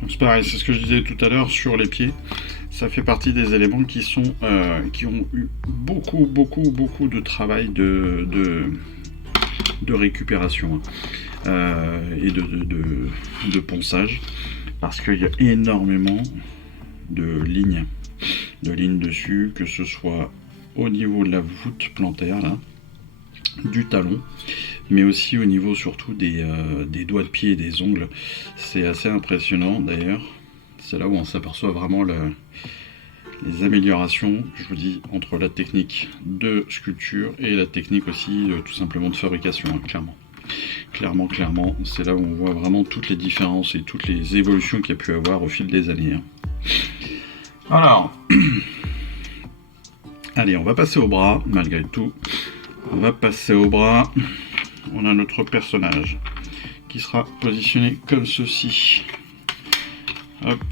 Donc c'est pareil, c'est ce que je disais tout à l'heure sur les pieds. Ça fait partie des éléments qui sont qui ont eu beaucoup de travail de récupération et de ponçage, parce qu'il y a énormément de lignes dessus, que ce soit au niveau de la voûte plantaire là, du talon, mais aussi au niveau surtout des doigts de pied et des ongles. C'est assez impressionnant d'ailleurs, c'est là où on s'aperçoit vraiment les améliorations, je vous dis, entre la technique de sculpture et la technique aussi tout simplement de fabrication, hein, clairement, c'est là où on voit vraiment toutes les différences et toutes les évolutions qu'il y a pu avoir au fil des années, hein. Alors, allez, on va passer au bras, malgré tout. On va passer au bras. On a notre personnage qui sera positionné comme ceci. Hop.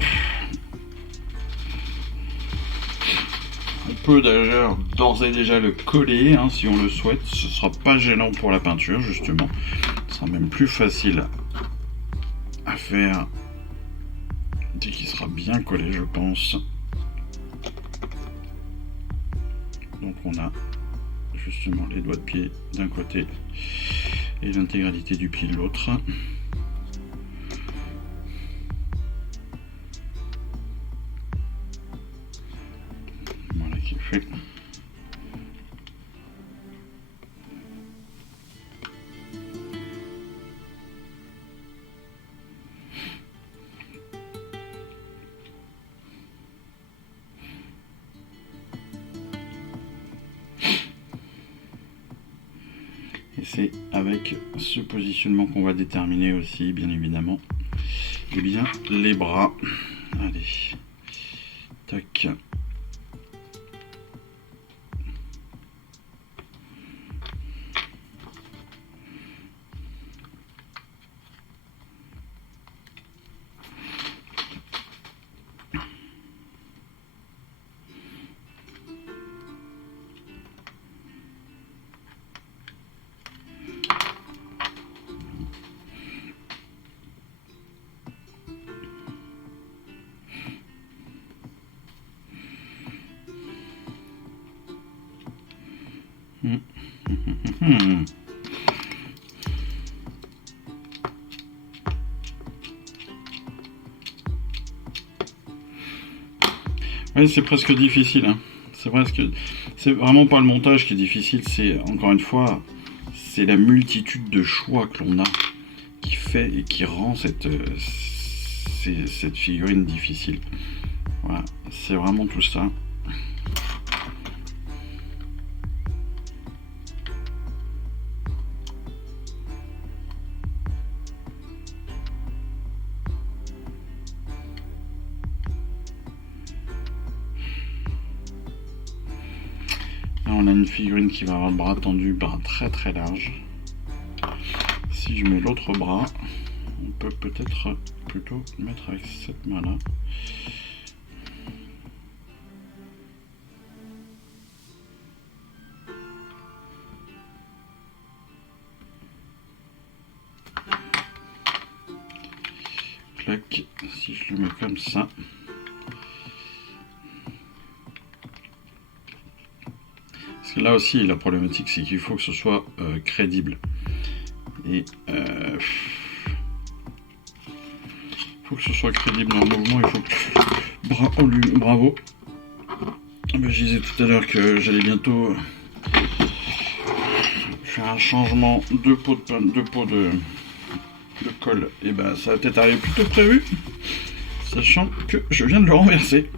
On peut d'ailleurs d'ores et déjà le coller hein, si on le souhaite. Ce sera pas gênant pour la peinture justement. Ce sera même plus facile à faire dès qu'il sera bien collé, je pense. Donc on a justement les doigts de pied d'un côté et l'intégralité du pied de l'autre. Voilà qui est fait. Et c'est avec ce positionnement qu'on va déterminer aussi, bien évidemment, eh bien, les bras. Allez, tac. Oui, c'est presque difficile. Hein. C'est vraiment pas le montage qui est difficile. C'est encore une fois, c'est la multitude de choix que l'on a qui fait et qui rend cette figurine difficile. Voilà, c'est vraiment tout ça. Là, on a une figurine qui va avoir le bras tendu, bras très très large. Si je mets l'autre bras, on peut peut-être plutôt le mettre avec cette main-là. Clac, si je le mets comme ça. Parce que là aussi, la problématique, c'est qu'il faut que ce soit crédible. Et faut que ce soit crédible dans le mouvement, il faut que... Bravo. Je disais tout à l'heure que j'allais bientôt faire un changement de pot de colle. Et ben ça va peut-être arriver plus tôt prévu, sachant que je viens de le renverser.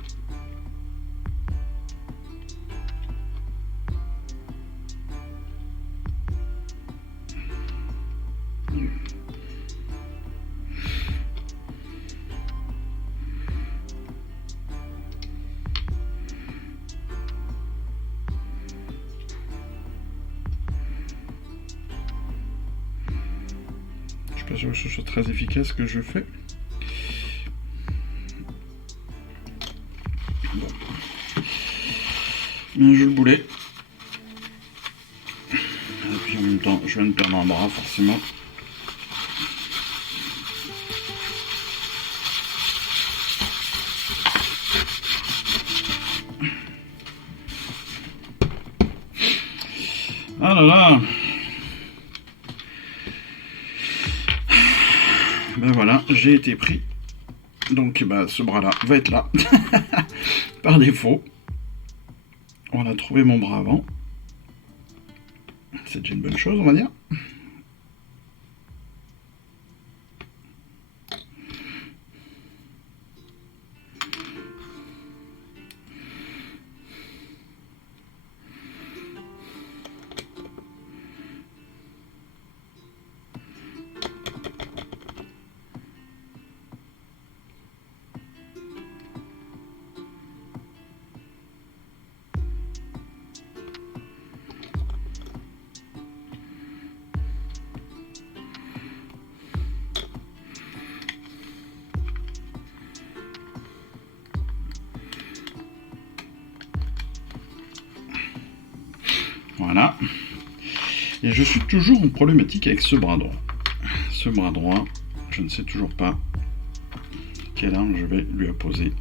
Je suis pas sûr que ce soit très efficace ce que je fais. Bon. Bien joué le boulet. Et puis en même temps, je viens de perdre un bras forcément. Ah là là. Ben voilà, j'ai été pris. Donc bah, ce bras-là va être là. Par défaut. On a trouvé mon bras avant. C'est déjà une bonne chose, on va dire. Voilà. Et je suis toujours en problématique avec ce bras droit. Ce bras droit, je ne sais toujours pas quelle arme je vais lui apposer.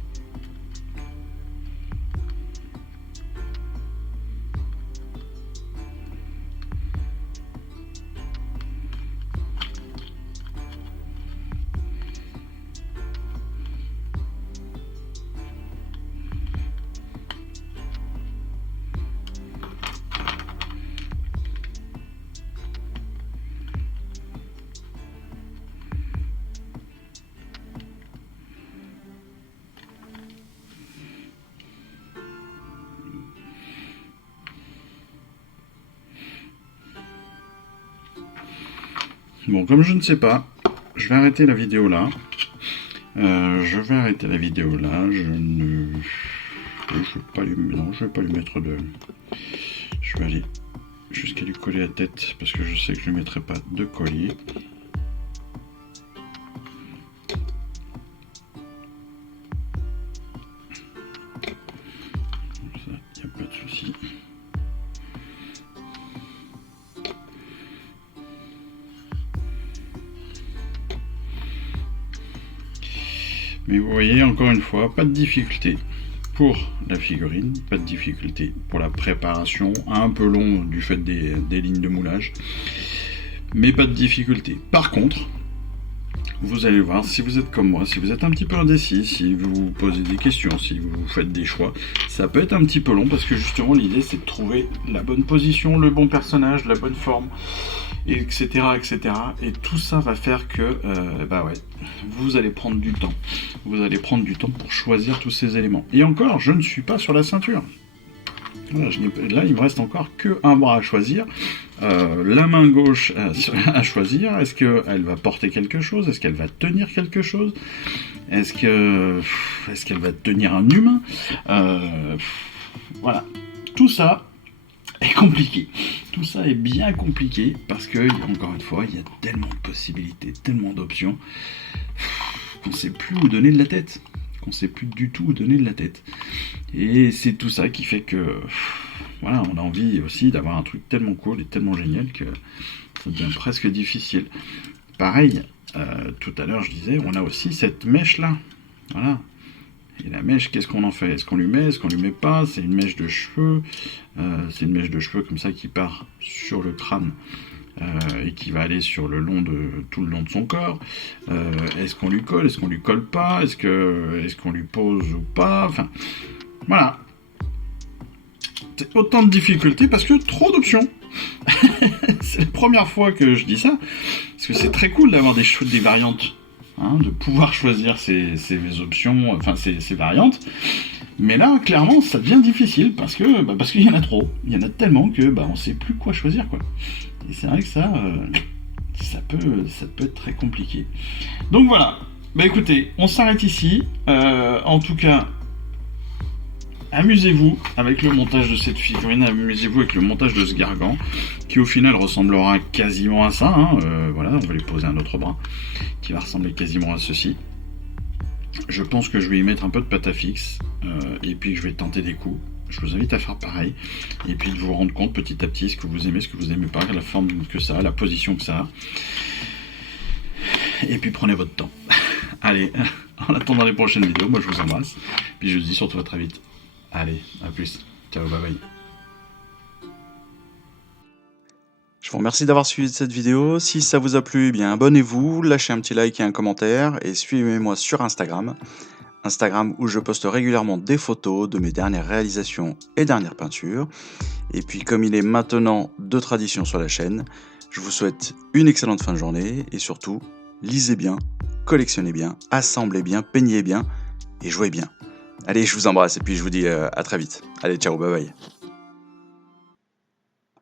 Bon, comme je ne sais pas, je vais arrêter la vidéo là. Je ne... Je vais pas lui... Non, je vais pas lui mettre de... Je vais aller jusqu'à lui coller la tête parce que je sais que je ne lui mettrai pas de collier. Ça, il n'y a pas de souci. Mais vous voyez, encore une fois, pas de difficulté pour la figurine, pas de difficulté pour la préparation, un peu long du fait des lignes de moulage, mais pas de difficulté. Par contre, vous allez voir, si vous êtes comme moi, si vous êtes un petit peu indécis, si vous vous posez des questions, si vous faites des choix, ça peut être un petit peu long parce que justement l'idée c'est de trouver la bonne position, le bon personnage, la bonne forme, etc. etc. Et tout ça va faire que vous allez prendre du temps. Vous allez prendre du temps pour choisir tous ces éléments. Et encore, je ne suis pas sur la ceinture. Voilà, là, il me reste encore qu'un bras à choisir. La main gauche à choisir. Est-ce qu'elle va porter quelque chose? Est-ce qu'elle va tenir quelque chose? Est-ce qu'elle va tenir un humain? Voilà. Tout ça est compliqué. Tout ça est bien compliqué parce que, encore une fois, il y a tellement de possibilités, tellement d'options qu'on ne sait plus où donner de la tête. Qu'on sait plus du tout où donner de la tête. Et c'est tout ça qui fait que voilà, on a envie aussi d'avoir un truc tellement cool et tellement génial que ça devient presque difficile. Pareil, tout à l'heure je disais, on a aussi cette mèche là. Voilà. Et la mèche, qu'est-ce qu'on en fait? Est-ce qu'on lui met? Est-ce qu'on lui met pas? C'est une mèche de cheveux. C'est une mèche de cheveux comme ça qui part sur le crâne. Et qui va aller sur tout le long de son corps. Est-ce qu'on lui colle? Est-ce qu'on lui colle pas? Est-ce qu'on lui pose ou pas? Enfin, voilà. C'est autant de difficultés parce que trop d'options. C'est la première fois que je dis ça. Parce que c'est très cool d'avoir des variantes. Hein, de pouvoir choisir ses options, enfin ses variantes. Mais là, clairement, ça devient difficile parce qu'il y en a trop. Il y en a tellement que on sait plus quoi choisir, quoi. Et c'est vrai que ça peut être très compliqué. Donc voilà. Écoutez, on s'arrête ici. En tout cas, amusez-vous avec le montage de cette figurine, amusez-vous avec le montage de ce gargan, qui au final ressemblera quasiment à ça. Hein. Voilà, on va lui poser un autre bras, qui va ressembler quasiment à ceci. Je pense que je vais y mettre un peu de pâte à fixe, et puis je vais tenter des coups. Je vous invite à faire pareil, et puis de vous rendre compte petit à petit ce que vous aimez pas, la forme que ça a, la position que ça a. Et puis prenez votre temps. Allez, en attendant les prochaines vidéos, moi je vous embrasse, puis je vous dis surtout à très vite. Allez, à plus. Ciao, bye bye. Je vous remercie d'avoir suivi cette vidéo. Si ça vous a plu, abonnez-vous, lâchez un petit like et un commentaire, et suivez-moi sur Instagram où je poste régulièrement des photos de mes dernières réalisations et dernières peintures. Et puis comme il est maintenant de tradition sur la chaîne, je vous souhaite une excellente fin de journée, et surtout, lisez bien, collectionnez bien, assemblez bien, peignez bien, et jouez bien. Allez, je vous embrasse, et puis je vous dis à très vite. Allez, ciao, bye bye.